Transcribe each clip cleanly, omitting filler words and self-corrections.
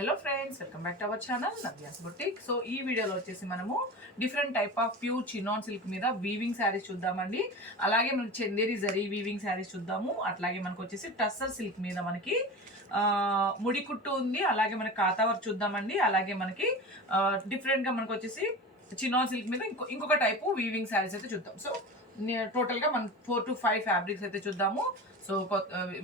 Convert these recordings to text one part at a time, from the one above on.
Hello friends, welcome back to our channel Navya's boutique. So ఈ వీడియోలో వచ్చేసి మనము different type of pure chinon silk మీద వీవింగ్ శారీస్ చూద్దామండి. అలాగే మనకి చందేరి జరీ వీవింగ్ శారీస్ చూద్దాము. అట్లాగే మనకు వచ్చేసి టస్సర్ సిల్క్ మీద మనకి ముడి కుట్టు ఉంది. అలాగే మనకి కాతా వర్క్ చూద్దామండి. అలాగే మనకి డిఫరెంట్గా మనకు వచ్చేసి చినాన్ సిల్క్ మీద ఇంకొక టైపు వీవింగ్ శారీస్ అయితే చూద్దాం. సో టోటల్గా మనం 4 to 5 ఫ్యాబ్రిక్స్ అయితే చూద్దాము. సో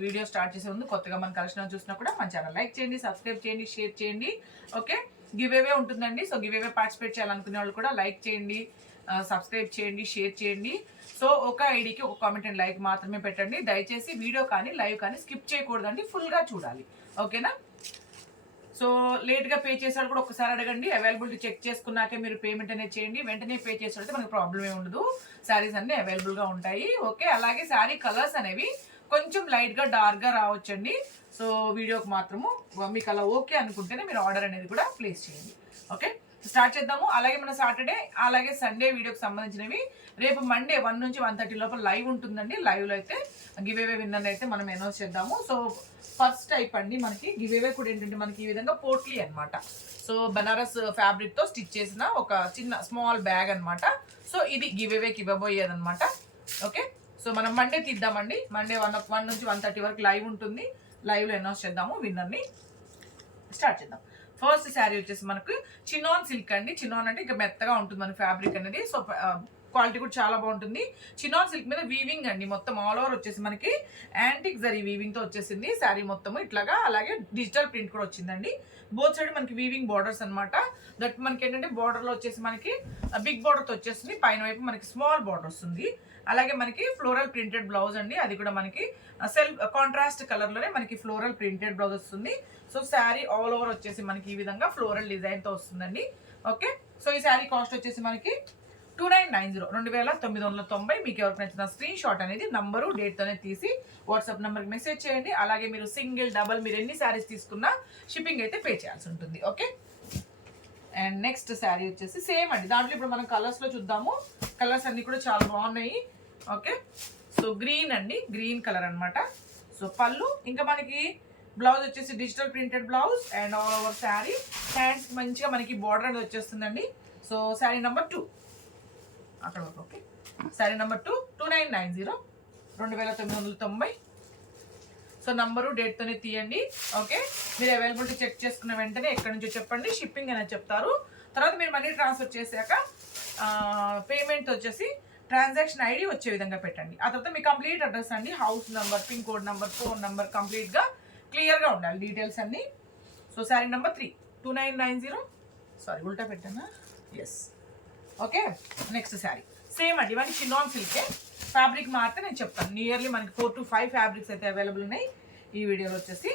వీడియో స్టార్ట్ చేసే ముందు కొత్తగా మన కలెక్షన్ చూసినా కూడా మన ఛానల్ లైక్ చేయండి, సబ్స్క్రైబ్ చేయండి, షేర్ చేయండి. ఓకే, గివ్ అవే ఉంటుందండి. సో గివ్ అవే పార్టిసిపేట్ చేయాలనుకునే వాళ్ళు కూడా లైక్ చేయండి, సబ్స్క్రైబ్ చేయండి, షేర్ చేయండి. సో ఒక ఐడికి ఒక కామెంట్ అండ్ లైక్ మాత్రమే పెట్టండి. దయచేసి వీడియో కానీ లైవ్ కానీ స్కిప్ చేయకూడదండి, ఫుల్గా చూడాలి. ఓకేనా? సో లేట్గా పే చేసాడు కూడా ఒకసారి అడగండి. అవైలబిలిటీ చెక్ చేసుకున్నాకే మీరు పేమెంట్ అనేది చేయండి. వెంటనే పే చేసినట్టు మనకి ప్రాబ్లం ఏమి ఉండదు. శారీస్ అన్నీ అవైలబుల్గా ఉంటాయి. ఓకే, అలాగే శారీ కలర్స్ అనేవి కొంచెం లైట్గా డార్క్గా రావచ్చండి. సో వీడియోకి మాత్రము మీకు అలా ఓకే అనుకుంటేనే మీరు ఆర్డర్ అనేది కూడా ప్లేస్ చేయండి. ఓకే, స్టార్ట్ చేద్దాము. అలాగే మన సాటర్డే అలాగే సండే వీడియోకి సంబంధించినవి రేపు మండే 1 నుంచి 1:30 లోపల లైవ్ ఉంటుందండి. లైవ్లో అయితే గివ్ అవే విన్నర్ అయితే మనం అనౌన్స్ చేద్దాము. సో ఫస్ట్ టైప్ అండి మనకి గివ్ అవే కూడా ఏంటంటే మనకి ఈ విధంగా పోట్లీ అనమాట. సో బనారస్ ఫ్యాబ్రిక్తో స్టిచ్ చేసిన ఒక చిన్న స్మాల్ బ్యాగ్ అనమాట. సో ఇది గివ్ అవేకి ఇవ్వబోయేదనమాట. ఓకే, సో మనం మండే తీద్దామండి. మండే 1 నుంచి 1:30 వరకు లైవ్ ఉంటుంది. లైవ్లో అనౌన్స్ చేద్దాము విన్నర్ని. స్టార్ట్ చేద్దాం. ఫస్ట్ శారీ వచ్చేసి మనకు చినాన్ సిల్క్ అండి. చినాన్ అంటే ఇంకా మెత్తగా ఉంటుంది మన ఫ్యాబ్రిక్ అనేది. సో క్వాలిటీ కూడా చాలా బాగుంటుంది. చినాన్ సిల్క్ మీద వీవింగ్ అండి. మొత్తం ఆల్ ఓవర్ వచ్చేసి మనకి యాంటిక్ జరీ వీవింగ్తో వచ్చేసింది శారీ మొత్తము ఇట్లాగా. అలాగే డిజిటల్ ప్రింట్ కూడా వచ్చిందండి. బోత్ సైడ్ మనకి వీవింగ్ బార్డర్స్ అనమాట. దట్ మనకి ఏంటంటే బార్డర్లో వచ్చేసి మనకి బిగ్ బార్డర్తో వచ్చేసింది. పైన వైపు మనకి స్మాల్ బార్డర్ వస్తుంది. అలాగే మనకి ఫ్లోరల్ ప్రింటెడ్ బ్లౌజ్ అండి. అది కూడా మనకి సెల్ఫ్ కాంట్రాస్ట్ కలర్లోనే మనకి ఫ్లోరల్ ప్రింటెడ్ బ్లౌజ్ వస్తుంది. సో శారీ ఆల్ ఓవర్ వచ్చేసి మనకి ఈ విధంగా ఫ్లోరల్ డిజైన్తో వస్తుందండి. ఓకే, సో ఈ శారీ కాస్ట్ వచ్చేసి మనకి 2990 2990. మీకు ఎవరికి నచ్చిన స్క్రీన్ షాట్ అనేది నంబరు డేట్తోనే తీసి వాట్సాప్ నెంబర్కి మెసేజ్ చేయండి. అలాగే మీరు సింగిల్ డబల్ మీరు ఎన్ని శారీస్ తీసుకున్నా షిప్పింగ్ అయితే పే చేయాల్సి ఉంటుంది. ఓకే, అండ్ నెక్స్ట్ శారీ వచ్చేసి సేమ్ అండి. దాంట్లో ఇప్పుడు మనం కలర్స్లో చూద్దాము. కలర్స్ అన్నీ కూడా చాలా బాగున్నాయి. ఓకే, సో గ్రీన్ అండి, గ్రీన్ కలర్ అనమాట. సో పళ్ళు ఇంకా మనకి బ్లౌజ్ వచ్చేసి digital printed blouse and all over sari. Hands మంచిగా మనకి బార్డర్ అనేది వచ్చేస్తుందండి. సో శారీ నెంబర్ 2 అక్కడ. Okay, sari number 2 2990 2990. So number డేట్తోనే తీయండి. ఓకే, మీరు అవైలబిలిటీ చెక్ చేసుకున్న వెంటనే ఎక్కడి నుంచో చెప్పండి, షిప్పింగ్ అనేది చెప్తారు. తర్వాత మీరు మనీ ట్రాన్స్ఫర్ చేశాక పేమెంట్ వచ్చేసి ట్రాన్సాక్షన్ ఐడి వచ్చే విధంగా పెట్టండి. ఆ తర్వాత మీ కంప్లీట్ అడ్రస్ అండి, house number, pin code number, phone number కంప్లీట్గా క్లియర్గా ఉండాలి డీటెయిల్స్ అన్నీ. So sari number 3 2990. సారీ ఉల్టా పెట్టానా? Yes. Okay, next sari same అండి. ఇవన్నీ చినాన్ సిల్కే. ఫ్యాబ్రిక్ మారితే నేను చెప్తాను. నియర్లీ మనకి 4 to 5 ఫ్యాబ్రిక్స్ అయితే అవైలబుల్ ఉన్నాయి ఈ వీడియోలో వచ్చేసి.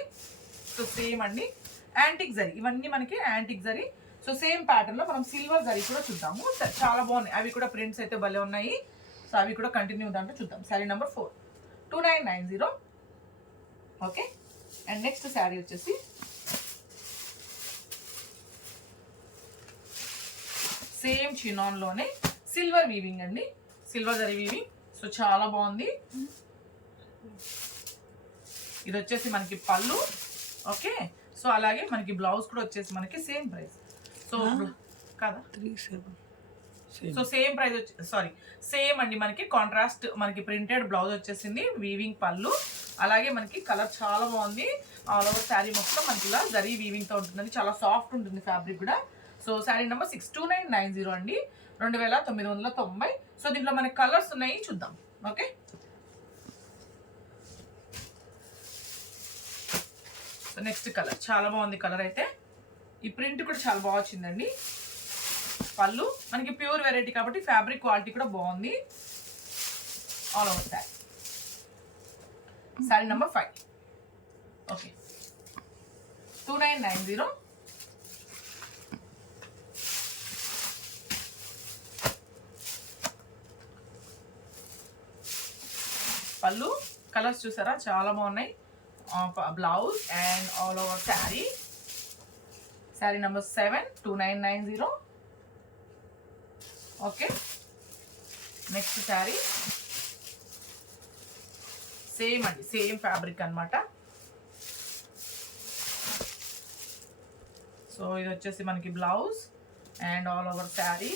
సో సేమ్ అండి, యాంటిక్ జరీ. ఇవన్నీ మనకి యాంటిక్ జరీ. సో సేమ్ ప్యాటర్న్లో మనం సిల్వర్ జరీ కూడా చూద్దాము. చాలా బాగున్నాయి అవి కూడా. ప్రింట్స్ అయితే భలే ఉన్నాయి. సో అవి కూడా కంటిన్యూ దాంట్లో చూద్దాం. Sari number 4 2990. Okay, and next sari వచ్చేసి సేమ్ చినాన్లోనే సిల్వర్ వీవింగ్ అండి. Silver zari weaving. సో చాలా బాగుంది. ఇది వచ్చేసి మనకి పళ్ళు. ఓకే, సో అలాగే మనకి బ్లౌజ్ కూడా వచ్చేసి మనకి సేమ్ ప్రైస్. సో కదా 37. సో సేమ్ ప్రైస్ వచ్చి సేమ్ అండి. మనకి కాంట్రాస్ట్ మనకి ప్రింటెడ్ బ్లౌజ్ వచ్చేసింది, వీవింగ్ పళ్ళు. అలాగే మనకి కలర్ చాలా బాగుంది. ఆల్ ఓవర్ శారీ మొత్తం మనకి ఇలా జరీ వీవింగ్తో ఉంటుందండి. చాలా సాఫ్ట్ ఉంటుంది ఫ్యాబ్రిక్ కూడా. సో శారీ నెంబర్ 6 2990 అండి, 2990. సో దీంట్లో మనకి కలర్స్ ఉన్నాయి, చూద్దాం. ఓకే, సో నెక్స్ట్ కలర్ చాలా బాగుంది. కలర్ అయితే ఈ ప్రింట్ కూడా చాలా బాగా వచ్చిందండి. పళ్ళు మనకి ప్యూర్ వెరైటీ కాబట్టి ఫ్యాబ్రిక్ క్వాలిటీ కూడా బాగుంది. All over sari. Sari number 5. Okay, 2990. పళ్ళు కలర్స్ చూసారా చాలా బాగున్నాయి. Blouse and all over sari. Sari number 7 2990. Okay, next sari same అండి, సేమ్ ఫ్యాబ్రిక్ అనమాట. సో ఇది వచ్చేసి మనకి blouse and all over sari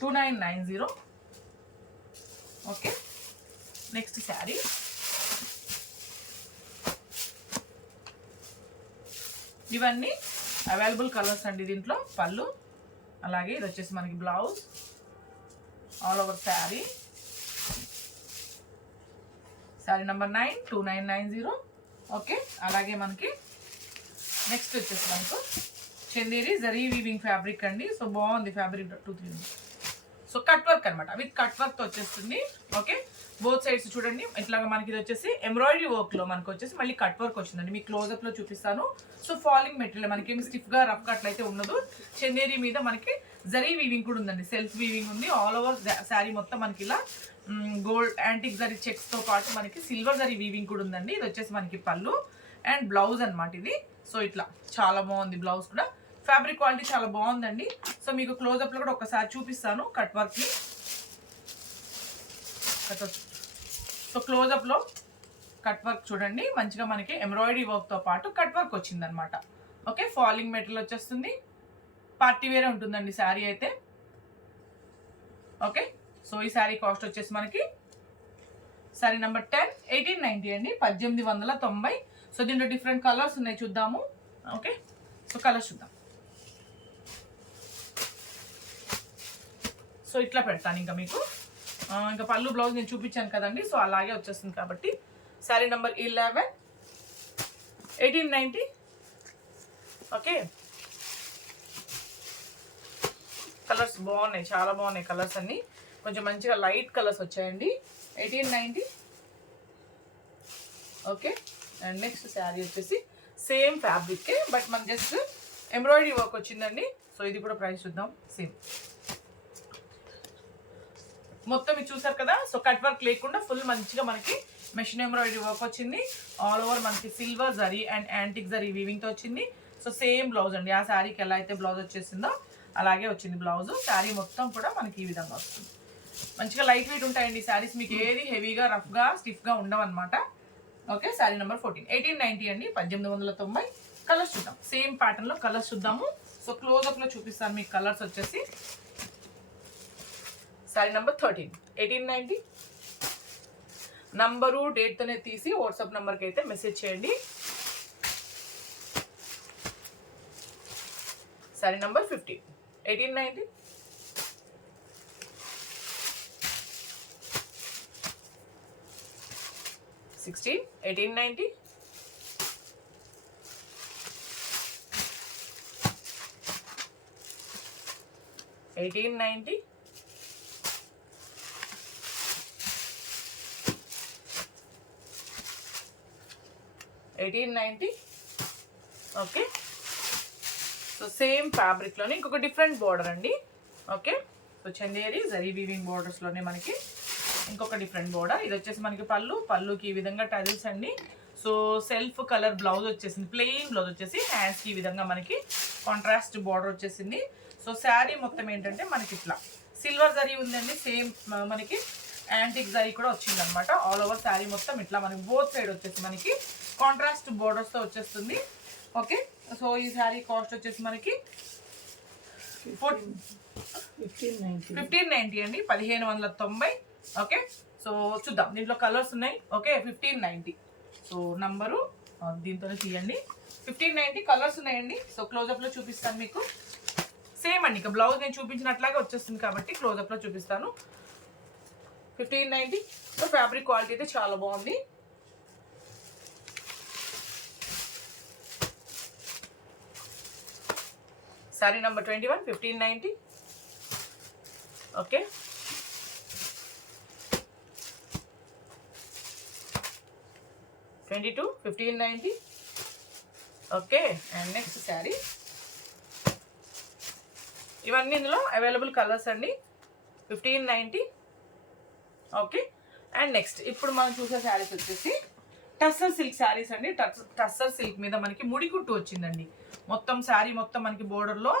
2990. Okay, next sari ఇవన్నీ అవైలబుల్ కలర్స్ అండి దీంట్లో. పళ్ళు అలాగే ఇది వచ్చేసి మనకి blouse all over sari number 9 2990. Okay, అలాగే మనకి నెక్స్ట్ వచ్చేసి మనకు చందేరి జరీ వీవింగ్ ఫ్యాబ్రిక్ అండి. సో బాగుంది ఫ్యాబ్రిక్ 2-3. సో కట్ వర్క్ అనమాట, విత్ కట్ వర్క్తో వచ్చేస్తుంది. ఓకే, బోత్ సైడ్స్ చూడండి ఇట్లాగా మనకి ఇది వచ్చేసి ఎంబ్రాయిడరీ వర్క్లో మనకు వచ్చేసి మళ్ళీ కట్ వర్క్ వచ్చిందండి. మీకు క్లోజప్లో చూపిస్తాను. సో ఫాలింగ్ మెటీరియల్ మనకి ఏమి స్టిఫ్గా రఫ్గా అట్లయితే ఉండదు. చందేరి మీద మనకి జరీ వీవింగ్ కూడా ఉందండి, సెల్ఫ్ వీవింగ్ ఉంది. ఆల్ ఓవర్ శారీ మొత్తం మనకి ఇలా గోల్డ్ యాంటిక్ జరీ చెక్స్తో పాటు మనకి సిల్వర్ జరీ వీవింగ్ కూడా ఉందండి. ఇది వచ్చేసి మనకి పళ్ళు అండ్ బ్లౌజ్ అనమాట ఇది. సో ఇట్లా చాలా బాగుంది బ్లౌజ్ కూడా. ఫ్యాబ్రిక్ క్వాలిటీ చాలా బాగుందండి. సో మీకు క్లోజప్లో కూడా ఒకసారి చూపిస్తాను కట్ వర్క్ని. సో క్లోజప్లో కట్ వర్క్ చూడండి మంచిగా మనకి ఎంబ్రాయిడరీ వర్క్తో పాటు కట్ వర్క్ వచ్చిందనమాట. ఓకే, ఫాలింగ్ మెటీరియల్ వచ్చేస్తుంది. పార్టీ వేరే ఉంటుందండి శారీ అయితే. ఓకే, సో ఈ శారీ కాస్ట్ వచ్చేసి మనకి శారీ నెంబర్ 10 1890 అండి, 1890. సో దీంట్లో డిఫరెంట్ కలర్స్ ఉన్నాయి, చూద్దాము. ఓకే, సో కలర్స్ చూద్దాం. సో ఇట్లా పెడతాను ఇంకా మీకు. ఇంకా పళ్ళు బ్లౌజ్ నేను చూపించాను కదండి, సో అలాగే వచ్చేస్తుంది కాబట్టి. శారీ నెంబర్ 11 1890. ఓకే, కలర్స్ బాగున్నాయి, చాలా బాగున్నాయి కలర్స్ అన్నీ. కొంచెం మంచిగా లైట్ కలర్స్ వచ్చాయండి. 1890. ఓకే, అండ్ నెక్స్ట్ శారీ వచ్చేసి సేమ్ ఫ్యాబ్రికే బట్ మన జస్ట్ ఎంబ్రాయిడరీ వర్క్ వచ్చిందండి. సో ఇది కూడా ప్రైస్ చూద్దాం. సేమ్ మొత్తం ఇది చూసారు కదా. సో కట్ వర్క్ లేకుండా ఫుల్ మంచిగా మనకి మెషిన్ ఎంబ్రాయిడరీ వర్క్ వచ్చింది. ఆల్ ఓవర్ మనకి silver zari and antique zari వీవింగ్తో వచ్చింది. సో సేమ్ బ్లౌజ్ అండి, ఆ శారీకి ఎలా అయితే బ్లౌజ్ వచ్చేసిందో అలాగే వచ్చింది బ్లౌజ్. శారీ మొత్తం కూడా మనకి ఈ విధంగా వస్తుంది. మంచిగా లైట్ వెయిట్ ఉంటాయండి శారీస్, మీకు ఏది హెవీగా రఫ్గా స్టిఫ్గా ఉండవన్నమాట. ఓకే, శారీ నెంబర్ 14 1890 అండి, 1890. కలర్స్ చూద్దాం, సేమ్ ప్యాటర్న్లో కలర్స్ చూద్దాము. సో క్లోజప్లో చూపిస్తాను మీకు కలర్స్ వచ్చేసి. శారీ నెంబర్ 13 1890. నంబరు డేట్తోనే తీసి వాట్సాప్ నెంబర్కి అయితే మెసేజ్ చేయండి. Sari number 15 1890. $16 1890. $1890. $1890. Okay, so same ఫ్యాబ్రిక్లోనే ఇంకొక డిఫరెంట్ బార్డర్ అండి. Okay, so Chanderi zari weaving బార్డర్స్లోనే మనకి ఇంకొక డిఫరెంట్ బార్డర్. ఇది వచ్చేసి మనకి పళ్ళుకి ఈ విధంగా టజిల్స్ అండి. సో సెల్ఫ్ కలర్ బ్లౌజ్ వచ్చేసింది, ప్లెయిన్ బ్లౌజ్ వచ్చేసి హ్యాండ్స్కి ఈ విధంగా మనకి కాంట్రాస్ట్ బార్డర్ వచ్చేసింది. సో శారీ మొత్తం ఏంటంటే మనకి ఇట్లా సిల్వర్ జరీ ఉందండి, సేమ్ మనకి యాంటిక్ జరీ కూడా వచ్చింది అనమాట. ఆల్ ఓవర్ శారీ మొత్తం ఇట్లా మనకి బోత్ సైడ్ వచ్చేసి మనకి కాంట్రాస్ట్ బోర్డర్స్తో వచ్చేస్తుంది. ఓకే, సో ఈ శారీ కాస్ట్ వచ్చేసి మనకి 1590 అండి, 1590. ఓకే, సో చూద్దాం దీంట్లో కలర్స్ ఉన్నాయి. ఓకే, 1590. సో నంబరు దీంతోనే తీయండి. 1590 కలర్స్ ఉన్నాయండి. సో క్లోజప్లో చూపిస్తాను మీకు. సేమ్ అండి, ఇక బ్లౌజ్ నేను చూపించినట్లాగే వచ్చేస్తుంది కాబట్టి క్లోజప్లో చూపిస్తాను. 1590. సో ఫ్యాబ్రిక్ క్వాలిటీ అయితే చాలా బాగుంది. Sari number 21 1590. Okay, 22 1590. Okay, and next sari. ఇవన్నీ ఇందులో అవైలబుల్ కలర్స్ అండి, 1590. ఓకే, అండ్ నెక్స్ట్ ఇప్పుడు మనం చూసే శారీస్ వచ్చేసి టస్సర్ సిల్క్ శారీస్ అండి. టస్సర్ సిల్క్ మీద మనకి ముడికుట్టు వచ్చిందండి. మొత్తం శారీ మొత్తం మనకి బోర్డర్లో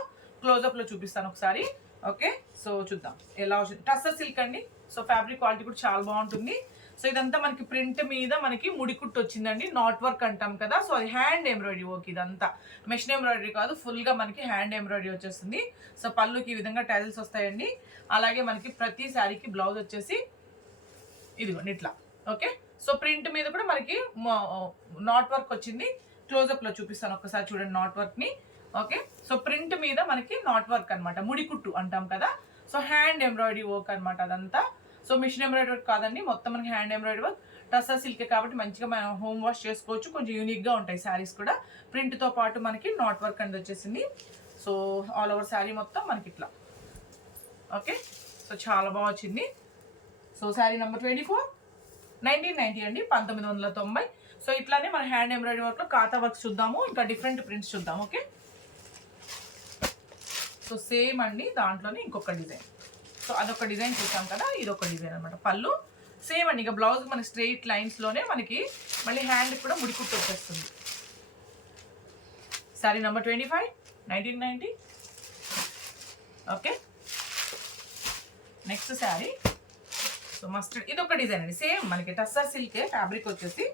క్లోజప్లో చూపిస్తాను ఒకసారి. ఓకే, సో చూద్దాం ఎలా వచ్చింది. టస్సర్ సిల్క్ అండి. సో ఫ్యాబ్రిక్ క్వాలిటీ కూడా చాలా బాగుంటుంది. సో ఇదంతా మనకి ప్రింట్ మీద మనకి ముడికుట్టు వచ్చిందండి, నాట్ వర్క్ అంటాం కదా, సో అది హ్యాండ్ ఎంబ్రాయిడరీ వర్క్. ఇదంతా మెషిన్ ఎంబ్రాయిడరీ కాదు, ఫుల్గా మనకి హ్యాండ్ ఎంబ్రాయిడరీ వచ్చేస్తుంది. సో పళ్ళుకి ఈ విధంగా టైల్స్ వస్తాయండి. అలాగే మనకి ప్రతి శారీకి బ్లౌజ్ వచ్చేసి ఇదిగోండి ఇట్లా. ఓకే, సో ప్రింట్ మీద కూడా మనకి నాట్ వర్క్ వచ్చింది. క్లోజప్లో చూపిస్తాను ఒక్కసారి చూడండి నాట్ వర్క్ని. ఓకే, సో ప్రింట్ మీద మనకి నాట్ వర్క్ అనమాట, ముడికుట్టు అంటాం కదా. సో హ్యాండ్ ఎంబ్రాయిడరీ వర్క్ అనమాట అదంతా. సో మిషన్ ఎంబ్రాయిడరీ వర్క్ కాదండి, మొత్తం మనకి hand embroidery work. Tussar silk కాబట్టి మంచిగా మనం హోమ్ వాష్ చేసుకోవచ్చు, కొంచెం యూనిక్గా ఉంటాయి శారీస్ కూడా. ప్రింట్తో పాటు మనకి నాట్ వర్క్ అనేది వచ్చేసింది. సో ఆల్ ఓవర్ శారీ మొత్తం మనకి ఇట్లా. ఓకే, సో చాలా బాగా వచ్చింది. సో శారీ నెంబర్ 24, 1990 అండి, 1990. సో ఇట్లానే మన హ్యాండ్ ఎంబ్రాయిడరీ వర్క్లో కాతా వర్క్స్ చూద్దాము, ఇంకా డిఫరెంట్ ప్రింట్స్ చూద్దాం. ఓకే, సో సేమ్ అండి, దాంట్లోనే ఇంకొక డిజైన్. సో అదొక డిజైన్ చూసాం కదా, ఇదొక డిజైన్ అనమాట. పళ్ళు సేమ్ అండి, ఇక బ్లౌజ్ మనకి స్ట్రెయిట్ లైన్స్లోనే మనకి మళ్ళీ హ్యాండ్ కూడా ముడికుట్టు వచ్చేస్తుంది. Sari number 25, 1990. Okay, next sari. So mustard, ఇదొక డిజైన్ అండి, సేమ్ మనకి టస్సర్ సిల్కే ఫ్యాబ్రిక్ వచ్చేసి.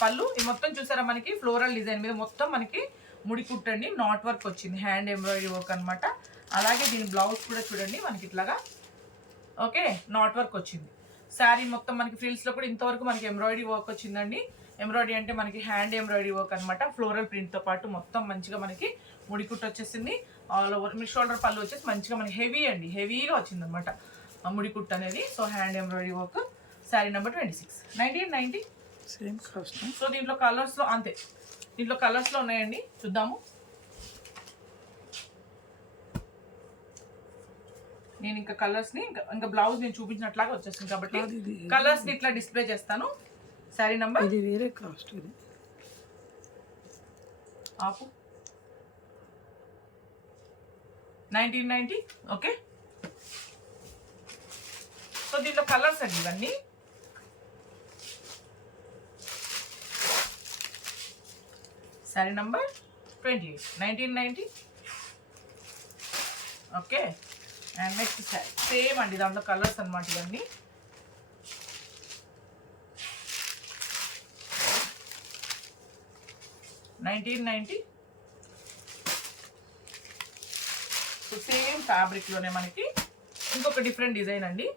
పళ్ళు ఇది మొత్తం చూసారా మనకి ఫ్లోరల్ డిజైన్ మీద మొత్తం మనకి ముడికుట్టండి, నాట్ వర్క్ వచ్చింది, హ్యాండ్ ఎంబ్రాయిడరీ వర్క్ అనమాట. అలాగే దీని బ్లౌజ్ కూడా చూడండి మనకి ఇట్లాగా. ఓకే, నాట్ వర్క్ వచ్చింది. శారీ మొత్తం మనకి ఫ్రిల్స్లో కూడా ఇంతవరకు మనకి ఎంబ్రాయిడరీ వర్క్ వచ్చిందండి. ఎంబ్రాయిడరీ అంటే మనకి హ్యాండ్ ఎంబ్రాయిడరీ వర్క్ అనమాట. ఫ్లోరల్ ప్రింట్తో పాటు మొత్తం మంచిగా మనకి ముడికుట్టు వచ్చేసింది. ఆల్ ఓవర్ మీ షోల్డర్ పళ్ళు వచ్చేసి మంచిగా మనకి హెవీ అండి, హెవీగా వచ్చింది అనమాట ముడికుట్టు అనేది. So hand embroidery work. Sari number 26, 1990. Same cost. So దీంట్లో కలర్స్లో అంతే, దీంట్లో కలర్స్లో ఉన్నాయండి, చూద్దాము. నేను ఇంకా కలర్స్ని ఇంకా బ్లౌజ్ నేను చూపించినట్లాగా వచ్చేస్తుంది కాబట్టి కలర్స్ని ఇట్లా డిస్ప్లే చేస్తాను. శారీ నంబర్ ఇది వేరే కాస్ట్, ఇది ఆపు 1990. ఓకే, సో దీంట్లో కలర్స్ అండి ఇవన్నీ. Sari number 28, 1990. Okay, and next sari same అండి, దాంట్లో కలర్స్ అనమాట ఇవన్నీ. $1990. సో సేమ్ ఫ్యాబ్రిక్లోనే మనకి ఇంకొక డిఫరెంట్ డిజైన్ అండి.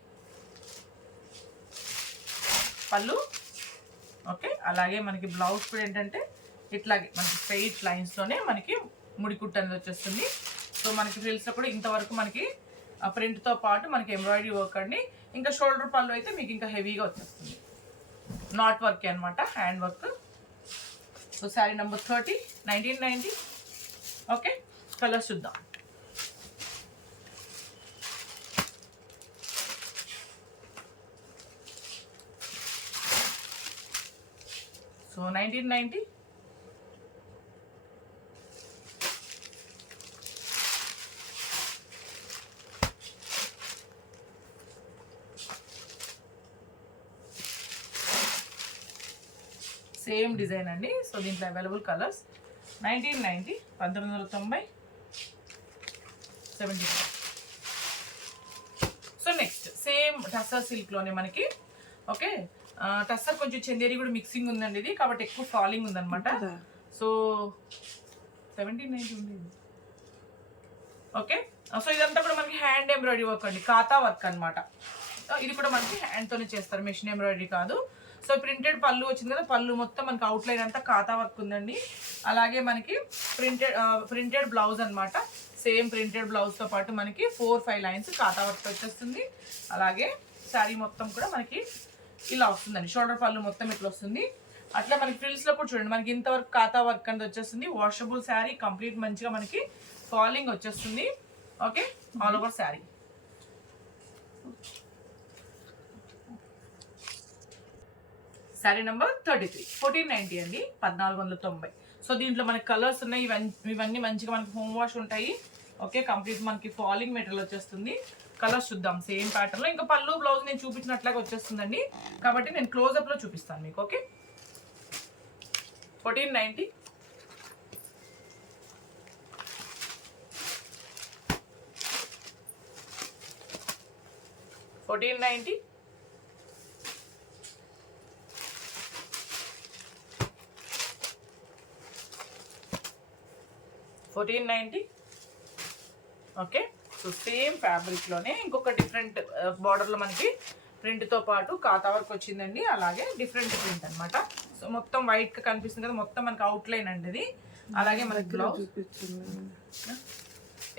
పళ్ళు ఓకే, అలాగే మనకి బ్లౌజ్ కూడా ఏంటంటే ఇట్లాగే మనకి స్ట్రైట్ లైన్స్లోనే మనకి ముడికుట్టు అనేది వచ్చేస్తుంది. సో మనకి ఫ్రిల్స్లో కూడా ఇంతవరకు మనకి ప్రింట్తో పాటు మనకి ఎంబ్రాయిడరీ వర్క్ అండి. ఇంకా షోల్డర్ పళ్ళు అయితే మీకు ఇంకా హెవీగా వచ్చేస్తుంది, నాట్ వర్క్ అనమాట, hand work. So sari number 30, 1990. Okay, colours చూద్దాం. సో 1990. సేమ్ డిజైన్ అండి. సో దీంట్లో available colours 1990, 1990, 75. So next same tussar సిల్క్లోనే మనకి ఓకే, టస్సర్ కొంచెం చందేరి కూడా మిక్సింగ్ ఉందండి ఇది, కాబట్టి ఎక్కువ ఫాలింగ్ ఉందన్నమాట. సో 1790 ఉంది. ఓకే, సో ఇదంతా కూడా మనకి హ్యాండ్ ఎంబ్రాయిడరీ వర్క్ అండి, కాతా వర్క్ అనమాట. ఇది కూడా మనకి హ్యాండ్తోనే చేస్తారు, మెషిన్ ఎంబ్రాయిడరీ కాదు. సో ప్రింటెడ్ పళ్ళు వచ్చింది కదా, పళ్ళు మొత్తం మనకి అవుట్లైన్ అంతా కాతా వర్క్ ఉందండి. అలాగే మనకి ప్రింటెడ్ బ్లౌజ్ అనమాట. సేమ్ ప్రింటెడ్ బ్లౌజ్తో పాటు మనకి 4-5 లైన్స్ కాతా వర్క్ వచ్చేస్తుంది. అలాగే శారీ మొత్తం కూడా మనకి ఇలా వస్తుందండి, షోల్డర్ పళ్ళు మొత్తం ఇట్లా వస్తుంది. అట్లా మనకి ఫ్రిల్స్లో కూడా చూడండి మనకి ఇంతవరకు కాతా వర్క్ అనేది వచ్చేస్తుంది. వాషబుల్ శారీ, కంప్లీట్ మంచిగా మనకి ఫాలింగ్ వచ్చేస్తుంది. Okay, all over sari. Sari number 33, 1490 అండి, 1490. సో దీంట్లో మనకి కలర్స్ ఉన్నాయి, ఇవన్నీ మంచిగా మనకి హోమ్ వాష్ ఉంటాయి. ఓకే, కంప్లీట్ మనకి ఫాలింగ్ మెటీరియల్ వచ్చేస్తుంది. కలర్స్ చూద్దాం సేమ్ ప్యాటర్న్లో. ఇంకా పళ్ళు బ్లౌజ్ నేను చూపించినట్లాగా వచ్చేస్తుందండి, కాబట్టి నేను క్లోజప్లో చూపిస్తాను మీకు. ఓకే, 1490. $1490. 1490. ఓకే, సో సేమ్ ఫ్యాబ్రిక్లోనే ఇంకొక డిఫరెంట్ బార్డర్లో మనకి ప్రింట్తో పాటు కాతా వర్క్ వచ్చిందండి. అలాగే డిఫరెంట్ ప్రింట్ అనమాట. సో మొత్తం వైట్గా కనిపిస్తుంది కదా, మొత్తం మనకి అవుట్లైన్ అండి ఇది. అలాగే మనకి బ్లౌజ్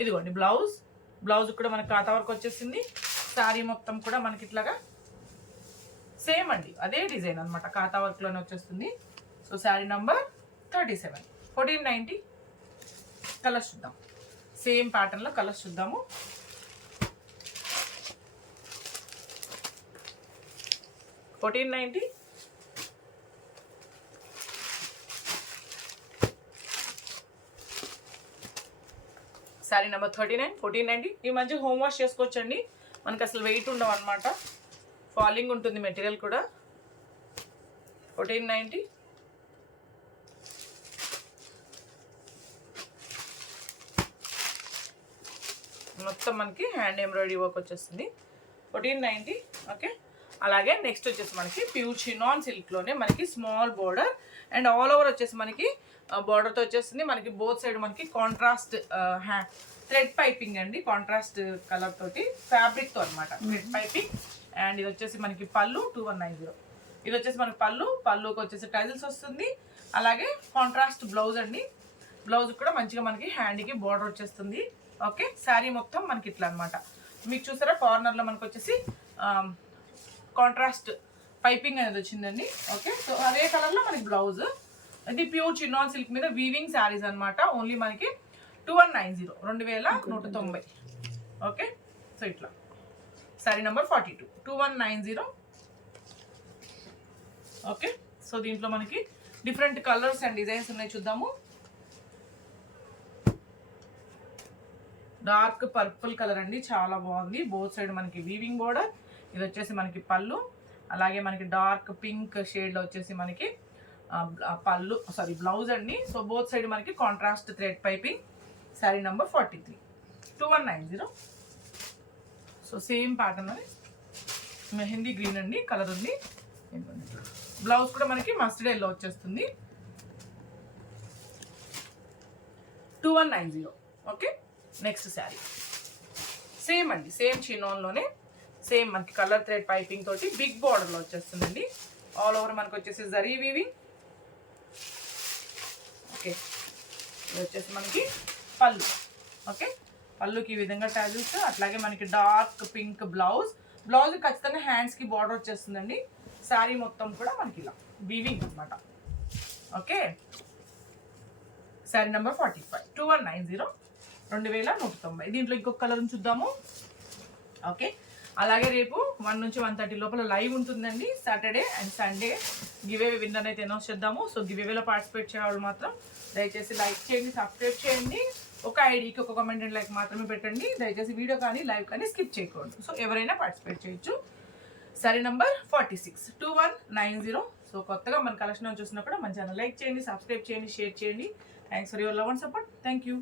ఇదిగోండి, బ్లౌజ్ కూడా మనకి కాతా వర్క్ వచ్చేసింది. శారీ మొత్తం కూడా మనకి ఇట్లాగా సేమ్ అండి, అదే డిజైన్ అనమాట, కాతా వర్క్లోనే వచ్చేస్తుంది. So sari number 37, 1490. కలర్స్ చూద్దాం, సేమ్ ప్యాటర్న్లో కలర్స్ చూద్దాము. $1490. శారీ నెంబర్ 39, 1490. ఈ మధ్య హోమ్ వాష్ చేసుకోవచ్చండి, మనకి అసలు వెయిట్ ఉండవు అనమాట, ఫాలింగ్ ఉంటుంది మెటీరియల్ కూడా. 1490. మొత్తం మనకి హ్యాండ్ ఎంబ్రాయిడరీ వర్క్ వచ్చేస్తుంది. 1490. ఓకే, అలాగే నెక్స్ట్ వచ్చేసి మనకి ప్యూర్ చినాన్ సిల్క్లోనే మనకి small border and all over వచ్చేసి మనకి బోర్డర్తో వచ్చేస్తుంది. మనకి బోత్ సైడ్ మనకి కాంట్రాస్ట్ థ్రెడ్ పైపింగ్ అండి, కాంట్రాస్ట్ కలర్ తోటి ఫ్యాబ్రిక్తో అనమాట థ్రెడ్ పైపింగ్. అండ్ ఇది వచ్చేసి మనకి పళ్ళు 2190. ఇది వచ్చేసి మనకి పళ్ళుకి వచ్చేసి టైల్స్ వస్తుంది. అలాగే కాంట్రాస్ట్ బ్లౌజ్ అండి, బ్లౌజ్ కూడా మంచిగా మనకి హ్యాండ్కి బోర్డర్ వచ్చేస్తుంది. ఓకే, శారీ మొత్తం మనకి ఇట్లా అనమాట. మీకు చూసారా కార్నర్లో మనకు వచ్చేసి కాంట్రాస్ట్ పైపింగ్ అనేది వచ్చిందండి. ఓకే, సో అదే కలర్లో మనకి బ్లౌజ్. ఇది ప్యూర్ చినాన్ సిల్క్ మీద వీవింగ్ శారీస్ అనమాట. ఓన్లీ మనకి 2190, 2190. ఓకే, సో ఇట్లా శారీ నెంబర్ 42, 2190. ఓకే, సో దీంట్లో మనకి డిఫరెంట్ కలర్స్ అండ్ డిజైన్స్ ఉన్నాయి, చూద్దాము. డార్క్ పర్పుల్ కలర్ అండి, చాలా బాగుంది. బోత్ సైడ్ మనకి వీవింగ్ బోర్డర్. ఇది వచ్చేసి మనకి పళ్ళు. అలాగే మనకి డార్క్ పింక్ షేడ్లో వచ్చేసి మనకి బ్లౌజ్ అండి. సో బోత్ సైడ్ మనకి contrast thread piping. Sari number 43, 2190. So same pattern అని మెహందీ గ్రీన్ అండి కలర్ ఉంది. బ్లౌజ్ కూడా మనకి మస్టర్డ్ ఎల్లో వచ్చేస్తుంది. 2190. ఓకే, నెక్స్ట్ శారీ సేమ్ అండి, సేమ్ చినాన్లోనే సేమ్ మనకి కలర్ థ్రెడ్ పైపింగ్ తోటి బిగ్ బార్డర్లో వచ్చేస్తుందండి. ఆల్ ఓవర్ మనకి వచ్చేసి జరీ వీవింగ్. ఓకే, ఇది వచ్చేసి మనకి పళ్ళు. ఓకే, పళ్ళుకి ఈ విధంగా టాజిల్స్. అట్లాగే మనకి డార్క్ పింక్ బ్లౌజ్ ఖచ్చితంగా హ్యాండ్స్కి బార్డర్ వచ్చేస్తుందండి. శారీ మొత్తం కూడా మనకి ఇలా వీవింగ్ అనమాట. Okay, sari number 45, 2190, 2190. దీంట్లో ఇంకొక కలర్ చూద్దాము. ఓకే, అలాగే రేపు 1 నుంచి 1:30 లోపల లైవ్ ఉంటుందండి, Saturday and Sunday. Giveaway winner అయితే అనౌన్స్ చేద్దాము. సో గివేవేలో పార్టిసిపేట్ చేయాలి మాత్రం దయచేసి లైక్ చేయండి, సబ్స్క్రైబ్ చేయండి. ఒక ఐడికి ఒక కామెంట్ అండ్ లైక్ మాత్రమే పెట్టండి. దయచేసి వీడియో కానీ లైవ్ కానీ స్కిప్ చేయకూడదు. సో ఎవరైనా పార్టిసిపేట్ చేయొచ్చు. శారీ నెంబర్ 46, 2190. సో కొత్తగా మన కలెక్షన్ చూసినప్పుడు మన ఛానల్ లైక్ చేయండి, సబ్స్క్రైబ్ చేయండి, షేర్ చేయండి. Thanks for your love and support. Thank you.